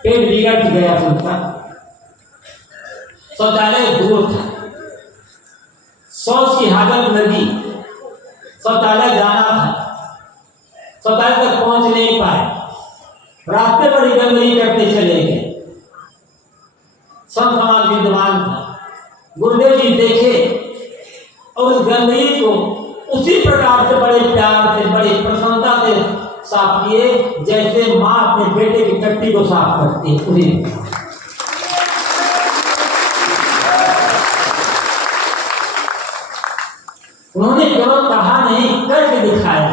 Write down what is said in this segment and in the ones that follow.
पेट बिगड़ गया उनका, शौचालय दूर था, शौच की हालत लगी, शौचालय जाना था, शौचालय तक पहुंच नहीं पाए, रास्ते पर ही गंदगी करते चले गए। संत समाज विद्वान था, गुरुदेव जी देखे और उस गंदगी को उसी प्रकार से बड़े प्यार से, बड़ी प्रसन्नता से साफ किए जैसे माँ अपने बेटे की टट्टी को साफ करती है। उन्होंने केवल कहा नहीं, करके दिखाया।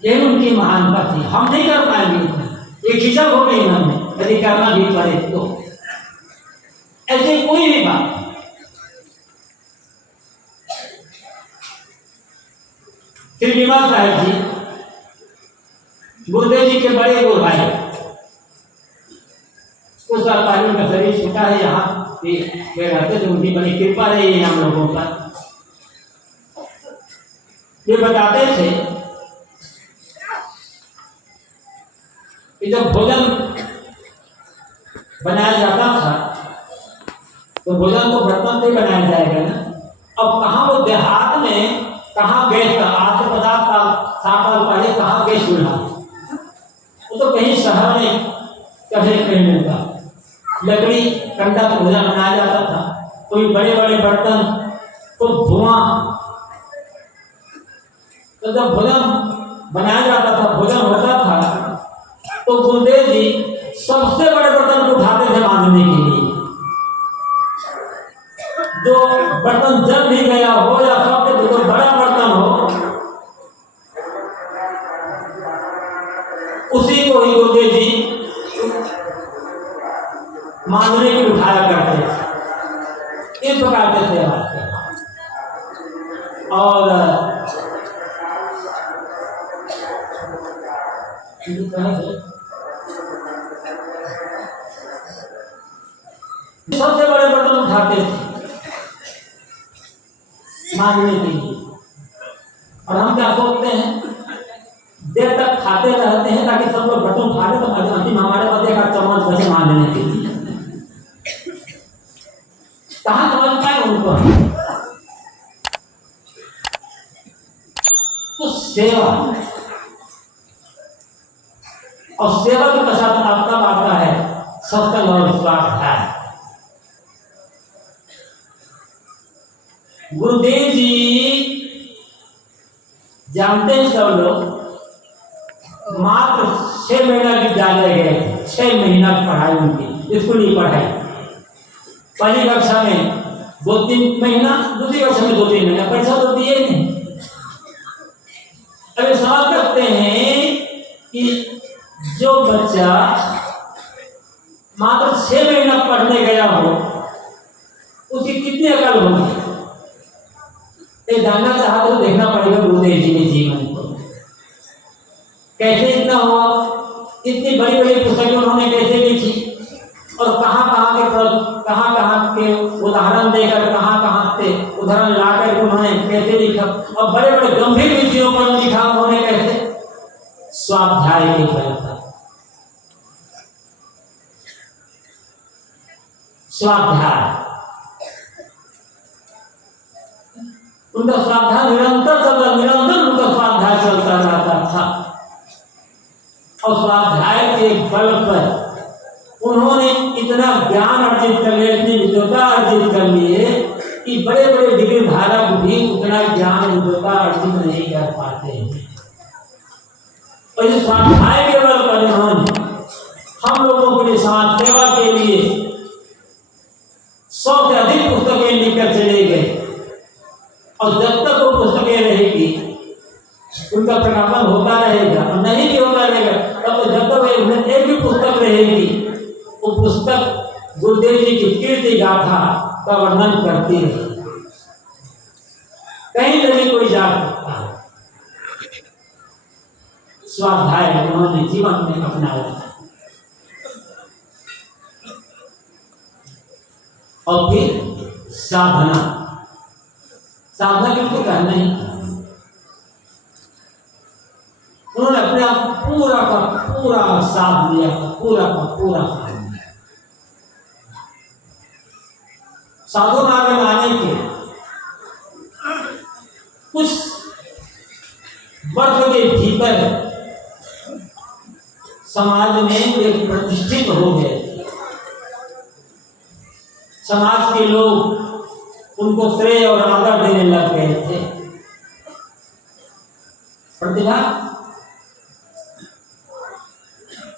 यही उनकी महानता थी। हम नहीं कर पाएंगे, एक हिसाब हो गई उन्होंने, यदि करना भी पड़े तो। ऐसे कोई भी बात, श्री विमल साहब जी गुरुदेव जी के बड़े गुरु भाई, उस तालीम का शरीर छूटा है, यहाँ रहते थे, उनकी बड़ी कृपा रही है हम लोगों पर। ये बताते थे कि जब भोजन बनाया जाता था तो भोजन तो बर्तन से बनाया जाएगा ना। अब कहाँ वो देहात में, कहाँ गैस का, आज से 50 साल 60 साल पहले कहाँ गैस चूल्हा, वो तो कहीं शहर में कहीं मिलता, लकड़ी कंडा पर भोजन बनाया जाता था। कोई बड़े बड़े बर्तन, तो धुआं। तो जब भोजन बनाया जाता था, भोजन होता था, तो गुरुदेव जी सबसे बड़े बर्तन को उठाते थे मांझने के लिए। जो बर्तन जब भी गया हो या सबसे जो बड़ा बर्तन हो, उसी को ही गुरुदेव जी मांझने के लिए उठाया करते थे। इस प्रकार से सेवा किया। और सबसे बड़े बर्तन उठाते थे मांझने के लिए। और हम क्या सोचते हैं, देर तक खाते रहते हैं ताकि सब लोग बर्तन उठा ले, तो अंतिम हमारे पास एक चम्मच बचे मांझने के लिए। कहाँ समझ पाए उनको। तो सेवा और सेवा के पश्चात आपका आता है सत्संग और स्वाध्याय। गुरुदेव जी जानते हैं सब लोग, मात्र 6 महीना विद्यालय गए, 6 महीना पढ़ाई उनकी, स्कूली पढ़ाई। पहली कक्षा में 2-3 महीना, दूसरी कक्षा में 2-3 महीना, पैसा तो दिए नहीं। अभी सवाल करते हैं कि जो बच्चा मात्र 6 महीना पढ़ने गया हो, उसकी कितनी अकल होगी? ये जानना चाहते तो देखना पड़ेगा गुरुदेव जी के जीवन को, कैसे इतना हुआ, इतनी बड़ी बड़ी पुस्तकें उन्होंने कैसे लिखी, और कहाँ के उदाहरण देकर, कहाँ से उदाहरण लाकर उन्होंने कैसे लिखा, और बड़े बड़े गंभीर विषयों पर लिखा उन्होंने कैसे। स्वाध्याय के फल, स्वाध्याय, उनका स्वाध्याय निरंतर उनका स्वाध्याय चलता रहता था। और स्वाध्याय के बल पर उन्होंने इतना ज्ञान अर्जित कर लिया, इतनी विद्वता अर्जित कर लिए कि बड़े बड़े डिग्री धारक भी उतना ज्ञान विद्वता अर्जित नहीं कर पाते हैं। और इस स्वाध्याय के बल पर उन्होंने हम लोगों के लिए समाज सेवा के लिए 100 से अधिक पुस्तकें लिखकर चले गए। और जब तक वो पुस्तकें रहेगी, उनका प्रकाशन होता रहेगा, और नहीं भी होता रहेगा, तब जब तक उन्हें एक भी पुस्तक रहेगी, वो पुस्तक गुरुदेव जी की कीर्ति गाथा का वर्णन करती है। कहीं कहीं कोई जा सकता है। स्वाध्याय उन्होंने जीवन में अपनाया। और फिर साधना, साधना किसको कहना ही, उन्होंने अपने आप पूरा का पूरा साथ लिया, पूरा का पूरा साथ लिया। साधु मार्ग में आने के कुछ वर्ष के भीतर समाज में एक प्रतिष्ठित हो गए। समाज के लोग उनको श्रेय और आदर देने लग गए थे। प्रतिभा,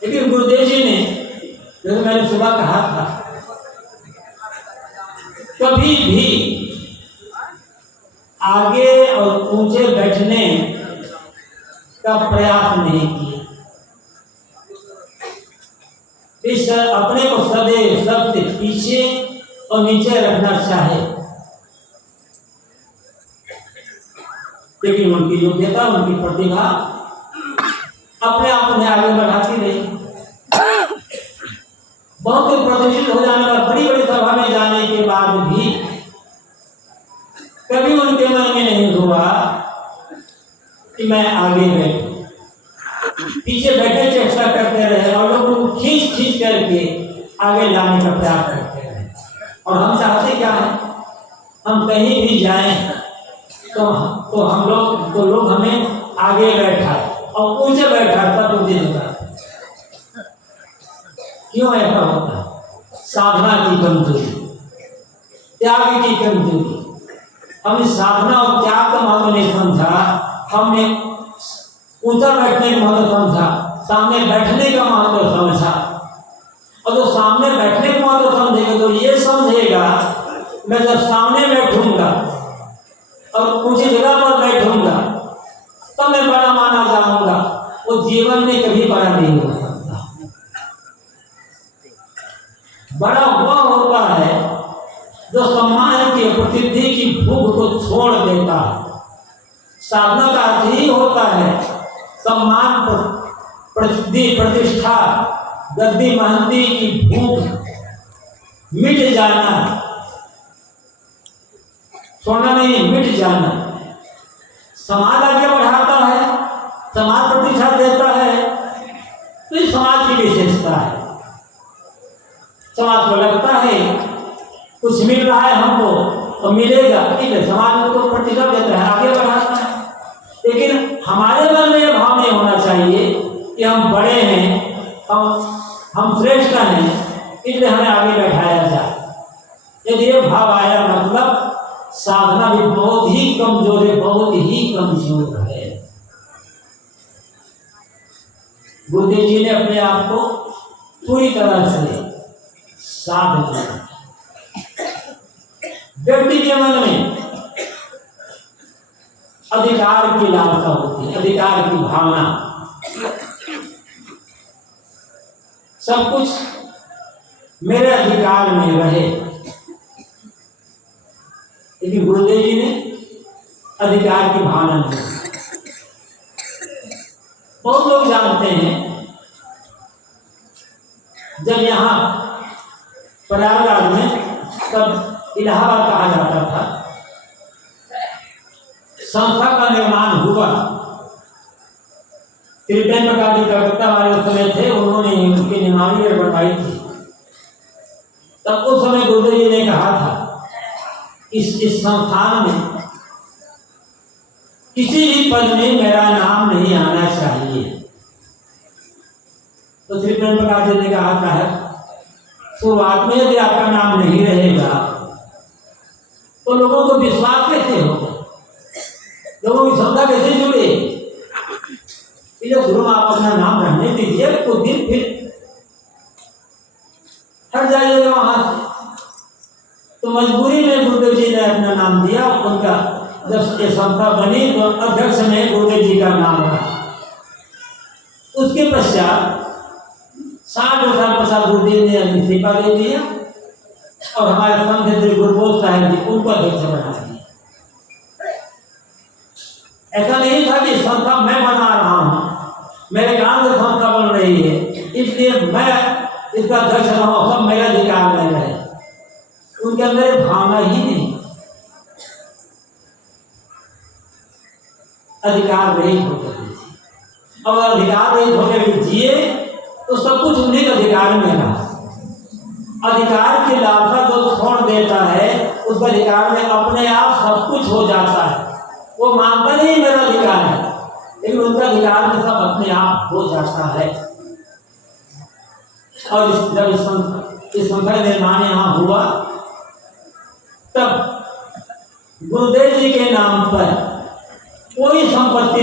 लेकिन गुरुदेव जी ने, जैसे मैंने सुबह कहा था, कभी भी आगे और ऊंचे बैठने का प्रयास नहीं किया। इस अपने को सदैव सबसे पीछे और नीचे रखना चाहे, लेकिन उनकी योग्यता, उनकी प्रतिभा अपने आप उन्हें आगे बढ़ाती रही। बहुत प्रतिष्ठित हो जाने पर, बड़ी बड़ी सभा में जाने के बाद भी कभी उनके मन में नहीं हुआ कि मैं आगे बैठूं। पीछे बैठे चेष्टा करते रहे और लोग उनको खींच खींच करके आगे लाने का प्रयास करते रहे। और हम चाहते क्या है, हम कहीं भी जाएं तो हम लोग, तो लोग हमें आगे बैठा और ऊंचे बैठा, तब ऊंचे जगह। क्यों ऐसा होता है? साधना की कमजोरी, त्याग की कमजोरी। हमने साधना और त्याग का महत्व नहीं समझा, हमने ऊंचा बैठने का महत्व समझा, सामने बैठने का महत्व समझा। और जो सामने बैठने का महत्व समझेगा तो ये समझेगा, मैं जब सामने बैठूंगा और ऊंची जगह पर बैठूंगा तब मैं बड़ा माना जाऊंगा। वो जीवन में कभी बड़ा नहीं हो सकता। बड़ा वह होता है जो सम्मान की, प्रसिद्धि की भूख को छोड़ देता है। साधना का अर्थ ही होता है सम्मान, प्रसिद्धि, प्रतिष्ठा, गद्दी महंती की भूख मिट जाना, सोना नहीं, मिट जाना। समाज आगे बढ़ाता है, समाज प्रतिष्ठा देता है, तो ये समाज की विशेषता है। समाज को लगता है कुछ मिल रहा है हमको तो मिलेगा, ठीक है, समाज को प्रतिष्ठा देता है, आगे बढ़ाता है। लेकिन हमारे मन में यह भाव नहीं होना चाहिए कि हम बड़े हैं, हम श्रेष्ठ हैं, इसलिए हमें आगे बैठाया जाए। यदि ये भाव आया, मतलब साधना भी बहुत ही कमजोर है, बहुत ही कमजोर है। गुरुदेव जी ने अपने आप को पूरी तरह से साध लिया। व्यक्ति के मन में अधिकार की लालसा होती है, अधिकार की भावना, सब कुछ मेरे अधिकार में रहे। लेकिन गुरुदेव जी ने अधिकार की भावना नहीं। बहुत लोग जानते हैं, जब यहाँ प्रयागराज में, तब इलाहाबाद कहा जाता था, संस्था का निर्माण हुआ। त्रिपेंद्र प्रकाश जी कलकत्ता वाले उस समय थे, उन्होंने उसकी निमावी बनवाई थी। तब उस समय गुरुदेव जी ने कहा था इस संस्थान में किसी भी पद में मेरा नाम नहीं आना चाहिए। तो त्रिपेंद्र प्रकाश जी ने कहा था, शुरुआत में यदि आपका नाम नहीं रहेगा तो लोगों को विश्वास कैसे होगा, लोगों की श्रद्धा कैसे जुड़ेगी। शुरू में आप अपना नाम रहने दीजिए, कुछ दिन फिर हट जाइएगा वहां से। तो मजबूरी में गुरुदेव जी ने अपना नाम दिया। उनका जब ये संस्था बनी तो अध्यक्ष में गुरुदेव जी का नाम रहा। उसके पश्चात 60 साल पश्चात गुरुदेव ने इस्तीफा दे दिया और हमारे संत श्री गुरुबोध साहब जी उनको अध्यक्ष बना दिया। ऐसा नहीं था कि संस्था मैं बना रहा हूं, मेरे गांव से संस्था बन रही है इसलिए मैं इसका अध्यक्ष रहा, सब मेरा अधिकार में रहे। उनके अंदर भावना ही नहीं, अधिकार नहीं होता। और अधिकार रहित होकर के जिए तो सब कुछ उन्हीं के अधिकार में रहा। अधिकार की लालसा जो छोड़ देता है उस अधिकार में अपने आप सब कुछ हो जाता है। वो मानता नहीं मेरा अधिकार है, लेकिन उनका अधिकार में सब अपने आप हो जाता है। और जब इस संस्था निर्माण यहाँ हुआ तब गुरुदेव जी के नाम पर कोई संपत्ति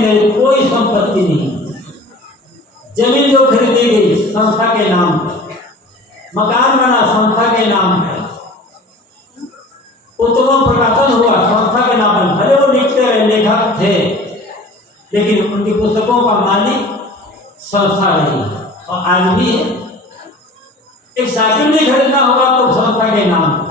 नहीं। जमीन जो खरीदी गई संस्था के नाम पर, मकान बना संस्था के नाम पर, पुस्तकों प्रकाशन हुआ संस्था के नाम पर। भले वो लिखते रहे, लेखक थे, लेकिन उनकी पुस्तकों का मालिक संस्था रही और आज भी है। एक साइकिल भी खरीदना होगा तो संस्था के नाम पर,